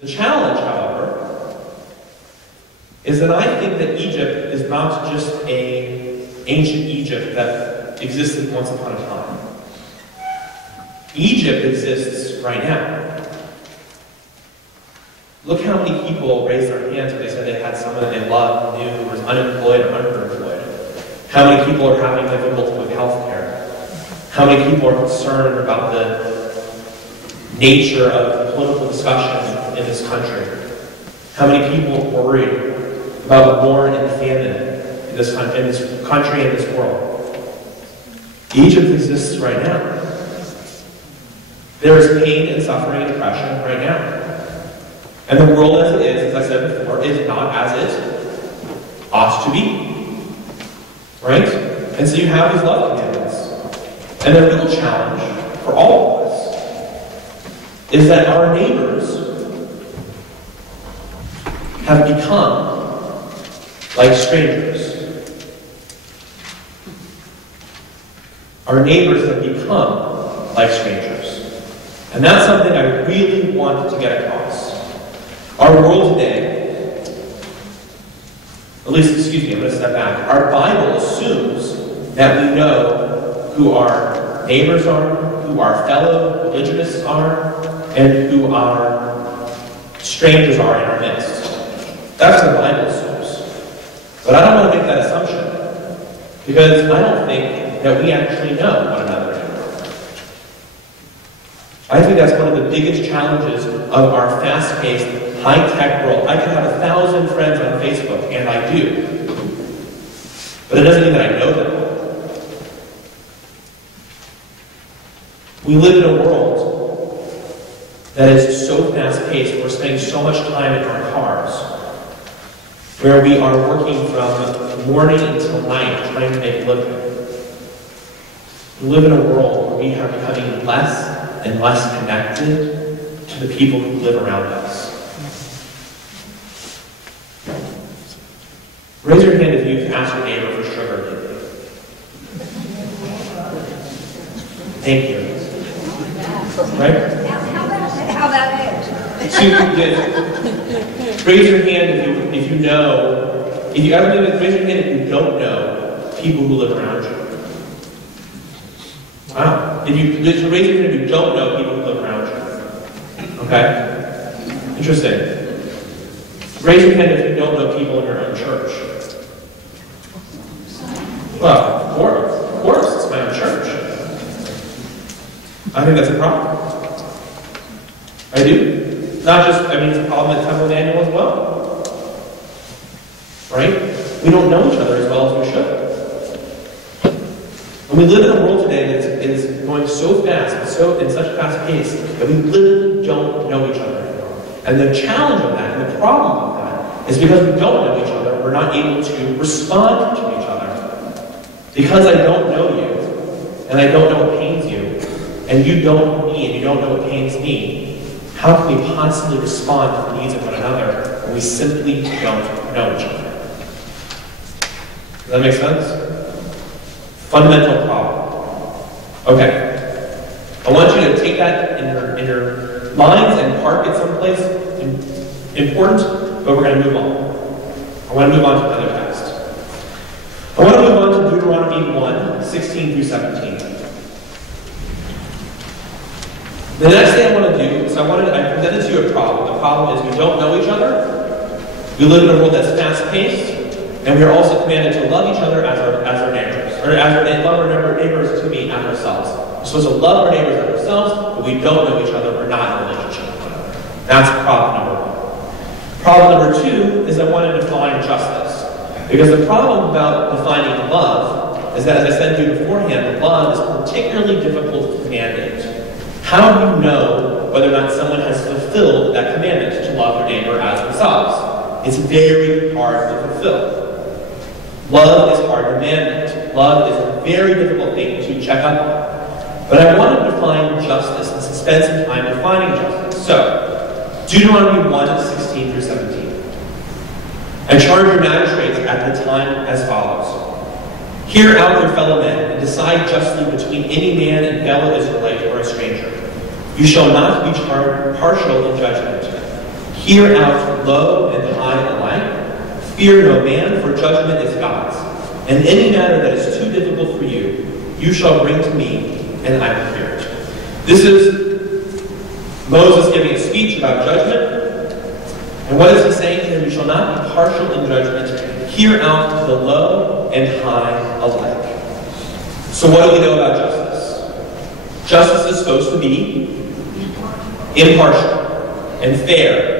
The challenge, however, is that I think that Egypt is not just an ancient Egypt that existed once upon a time. Egypt exists right now. Look how many people raised their hands when they said they had someone that they loved and knew who was unemployed or underemployed. How many people are having difficulty with health care? How many people are concerned about the nature of the political discussion in this country? How many people are worried about war and famine in this country and this world? Egypt exists right now. There is pain and suffering and depression right now. And the world as it is, as I said before, is not as it ought to be. Right? And so you have these love commandments. And the real challenge for all of us is that our neighbors have become like strangers. Our neighbors have become like strangers. And that's something I really want to get across. Our world today, at least, I'm going to step back. Our Bible assumes that we know who our neighbors are, who our fellow religionists are, and who our strangers are in our midst. That's what the Bible assumes. But I don't want to make that assumption, because I don't think that we actually know one another anymore. I think that's one of the biggest challenges of our fast-paced, high-tech world. I can have 1,000 friends on Facebook, and I do. But it doesn't mean that I know them. We live in a world that is so fast-paced, we're spending so much time in our cars, where we are working from morning until night trying to make a living. We live in a world where we are becoming less and less connected to the people who live around us. Raise your hand if you've asked your neighbor for sugar lately. Thank you. Right? How about it? So raise your hand if you know. If you ever raise your hand if you don't know people who live around you. Wow. If you raise your hand if you don't know people who live around you. Okay? Interesting. Raise your hand if you don't know people in your own church. Well, of course, it's my own church. I think that's a problem. I do. Not just, it's a problem at Temple Emanuel as well. Right? We don't know each other as well as we should. And we live in a world today that is going so fast, in such a fast pace, that we literally don't know each other anymore. And the challenge of that, and the problem of that, is because we don't know each other, we're not able to respond to each other. Because I don't know you, and I don't know what pains you, and you don't know me, and you don't know what pains me, how can we possibly respond to the needs of one another when we simply don't know each other? Does that make sense? Fundamental problem. Okay. I want you to take that in your minds and park it someplace important, but we're going to move on. I want to move on to another text. I want to move on to Deuteronomy 1, 16 through 17. The next thing I want to do is I presented to you a problem. The problem is we don't know each other. We live in a world that's fast-paced, and we are also commanded to love each other as our neighbors, or love our neighbors as ourselves. We're supposed to love our neighbors as ourselves, but we don't know each other. We're not in a relationship with one another. That's problem number one. Problem number two is I want to define justice. Because the problem about defining love is that, as I said to you beforehand, love is particularly difficult to mandate. How do you know whether or not someone has fulfilled that commandment to love their neighbor as themselves? It's very hard to fulfill. Love is hard to mandate. Love is a very difficult thing to check up on. But I want to define justice and spend some time defining justice. So, Deuteronomy 1, 16 through 17. I charge your magistrates at the time as follows. Hear out your fellow men, and decide justly between any man and fellow Israelite or a stranger. You shall not be partial in judgment. Hear out low and high alike. Fear no man, for judgment is God's. And any matter that is too difficult for you, you shall bring to me, and I will hear it. This is Moses giving a speech about judgment. And what is he saying here? You shall not be partial in judgment. Hear out the low and high alike. So what do we know about justice? Justice is supposed to be impartial and fair.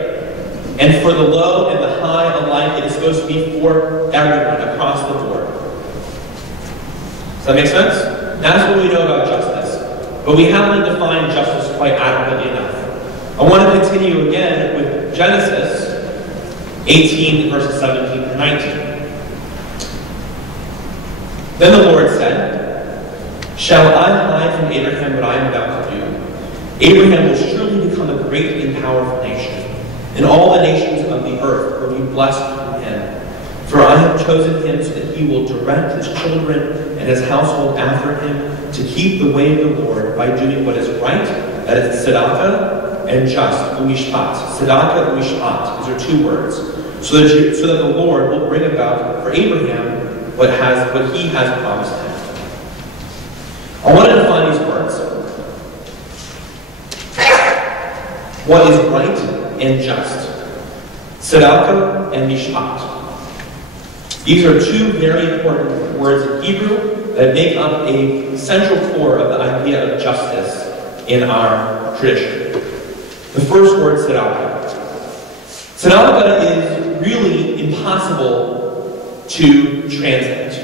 And for the low and the high alike, it is supposed to be for everyone across the board. Does that make sense? That's what we know about justice. But we haven't defined justice quite adequately enough. I want to continue again with Genesis 18, verses 17 through 19. Then the Lord said, "Shall I hide from Abraham what I am about to do? Abraham will surely become a great and powerful nation, and all the nations of the earth will be blessed through him. For I have chosen him so that he will direct his children and his household after him to keep the way of the Lord by doing what is right, that is tzedakah, and just, umishpat." Tzedakah and umishpat, these are two words. So that the Lord will bring about for Abraham what he has promised him. I want to define these words. What is right and just. Tzedakah and mishpat. These are two very important words in Hebrew that make up a central core of the idea of justice in our tradition. The first word, tzedakah. Tzedakah is really impossible to translate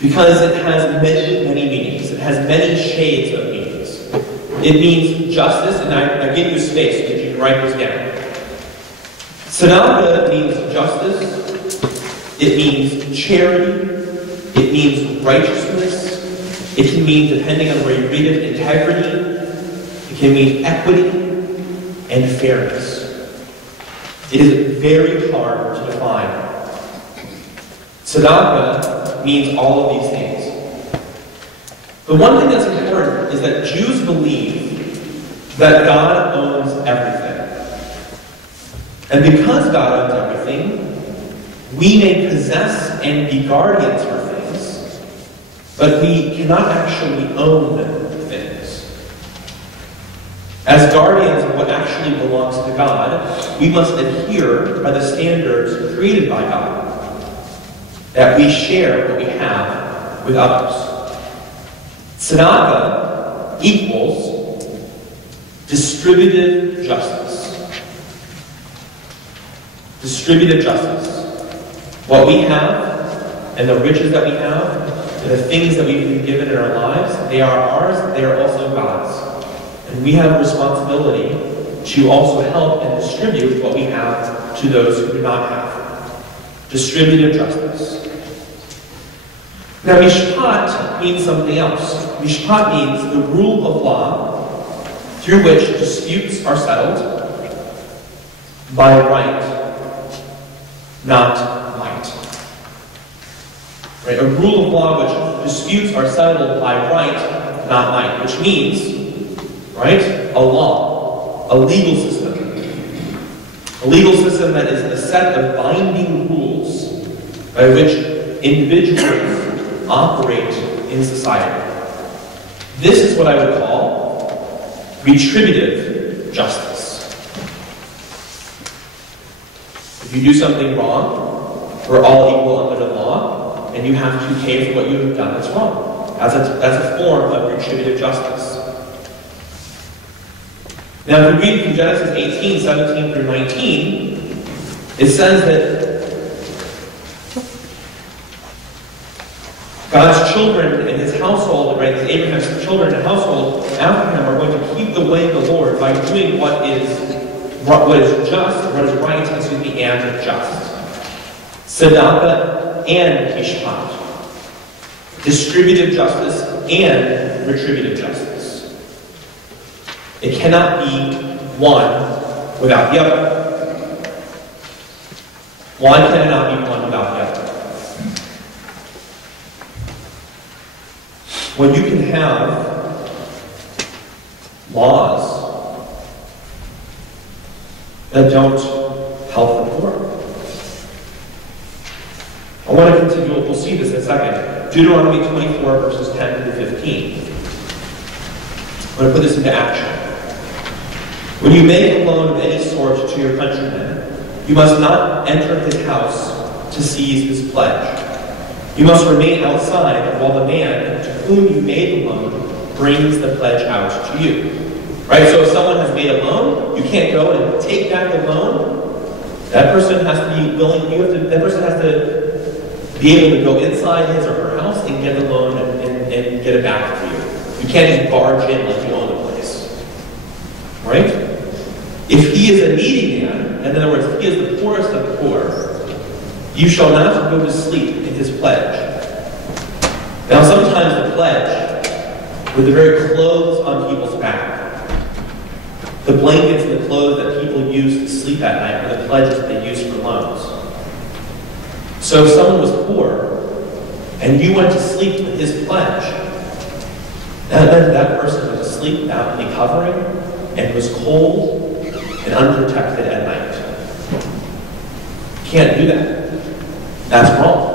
because it has many, many meanings. It has many shades of meanings. It means justice, and I give you space so that you can write this down. Tzedakah means justice. It means charity. It means righteousness. It can mean, depending on where you read it, integrity. It can mean equity and fairness. It is very hard to define. Tzedakah means all of these things. The one thing that's important is that Jews believe that God owns everything. And because God owns everything, we may possess and be guardians for things, but we cannot actually own things. As guardians of what actually belongs to God, we must adhere by the standards created by God, that we share what we have with others. Tzedakah equals distributive justice. Distributive justice. What we have and the riches that we have and the things that we've been given in our lives, they are ours, they are also God's. And we have a responsibility to also help and distribute what we have to those who do not have. Distributive justice. Now, mishpat means something else. Mishpat means the rule of law through which disputes are settled by right, not might. Right? A rule of law which disputes are settled by right, not might, which means, right, a law, a legal system. A legal system that is a set of binding rules by which individuals operate in society. This is what I would call retributive justice. If you do something wrong, we're all equal under the law, and you have to pay for what you have done that's wrong. That's a form of retributive justice. Now, if we read from Genesis 18, 17 through 19, it says that God's children and his household, right, Abraham's children and household after him are going to keep the way of the Lord by doing what is just, what is right, and just. Tzedakah and mishpat. Distributive justice and retributive justice. It cannot be one without the other. Why can it not be one without the other? When you can have laws that don't help the poor. I want to continue, we'll see this in a second. Deuteronomy 24, verses 10 through 15. I'm going to put this into action. When you make a loan of any sort to your countryman, you must not enter his house to seize his pledge. You must remain outside while the man to whom you made the loan brings the pledge out to you. Right? So if someone has made a loan, you can't go and take back the loan. That person has to be willing, that person has to be able to go inside his or her house and get the loan and get it back to you. You can't just barge in like you own the place. Right? If he is a needy man, in other words, if he is the poorest of the poor, you shall not go to sleep in his pledge. Now sometimes the pledge were the very clothes on people's back. The blankets and the clothes that people use to sleep at night are the pledges that they use for loans. So if someone was poor, and you went to sleep with his pledge, that meant that person went to sleep without any covering, and was cold and unprotected at night. You can't do that. That's wrong.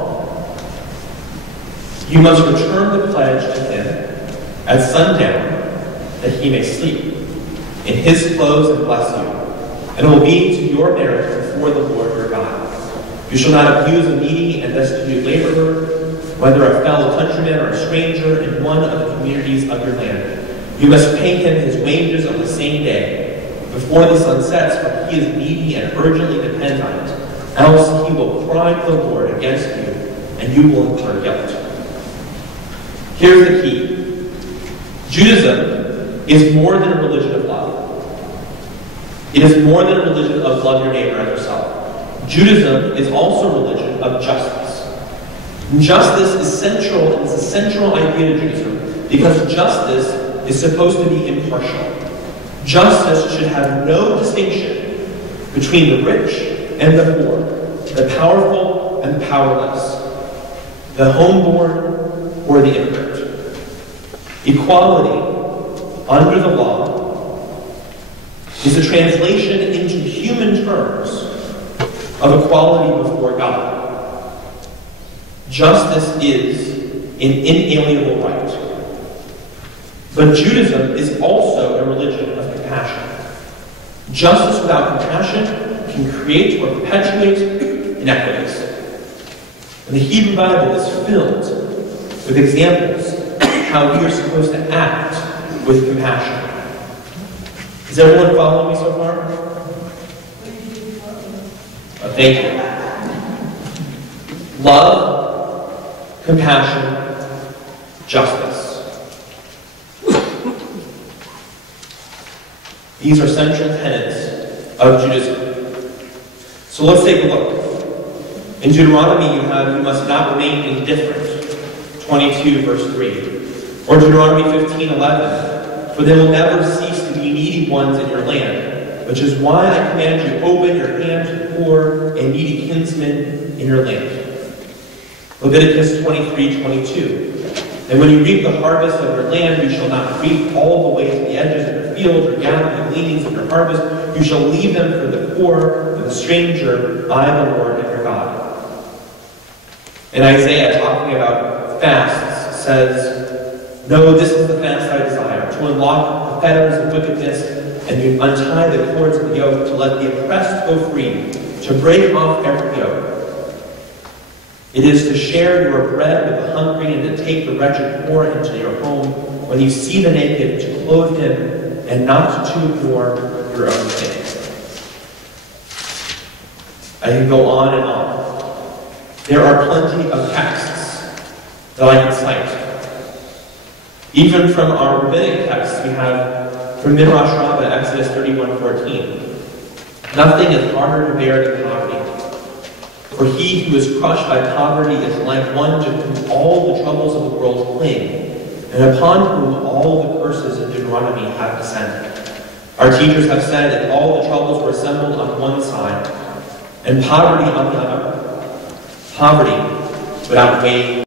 You must return the pledge to him at sundown, that he may sleep in his clothes and bless you, and it will be to your merit before the Lord your God. You shall not abuse a needy and destitute laborer, whether a fellow countryman or a stranger in one of the communities of your land. You must pay him his wages on the same day, before the sun sets, for he is needy and urgently depends on it. Else he will cry to the Lord against you, and you will incur guilt. Here's the key. Judaism is more than a religion of love. It is more than a religion of love your neighbor as yourself. Judaism is also a religion of justice. And justice is central, and it's a central idea to Judaism, because justice is supposed to be impartial. Justice should have no distinction between the rich and the poor, the powerful and the powerless, the homeborn or the immigrant. Equality under the law is a translation into human terms of equality before God. Justice is an inalienable right. But Judaism is also a religion of compassion. Justice without compassion can create or perpetuate inequities. And the Hebrew Bible is filled with examples of how we are supposed to act with compassion. Is everyone following me so far? Thank you. Love, compassion, justice. These are central tenets of Judaism. So let's take a look. In Deuteronomy you must not remain indifferent, 22 verse 3. Or Deuteronomy 15:11, for there will never cease to be needy ones in your land, which is why I command you, open your hand to the poor and needy kinsmen in your land. Leviticus 23:22. And when you reap the harvest of your land, you shall not reap all the way to the edges of your field, or gather the gleanings of your harvest. You shall leave them for the poor, for the stranger, I the Lord your God. And Isaiah, talking about fasts, says, no, this is the fast I desire, to unlock the fetters of wickedness, and to untie the cords of the yoke, to let the oppressed go free, to break off every yoke. It is to share your bread with the hungry, and to take the wretched poor into your home. When you see the naked, to clothe him, and not to ignore your own things. I can go on and on. There are plenty of texts that I can cite. Even from our rabbinic texts, we have from Midrash Rabbah, Exodus 31:14. Nothing is harder to bear than poverty. For he who is crushed by poverty is like one to whom all the troubles of the world cling, and upon whom all the curses of Deuteronomy have descended. Our teachers have said that all the troubles were assembled on one side, and poverty on the other. Poverty would outweigh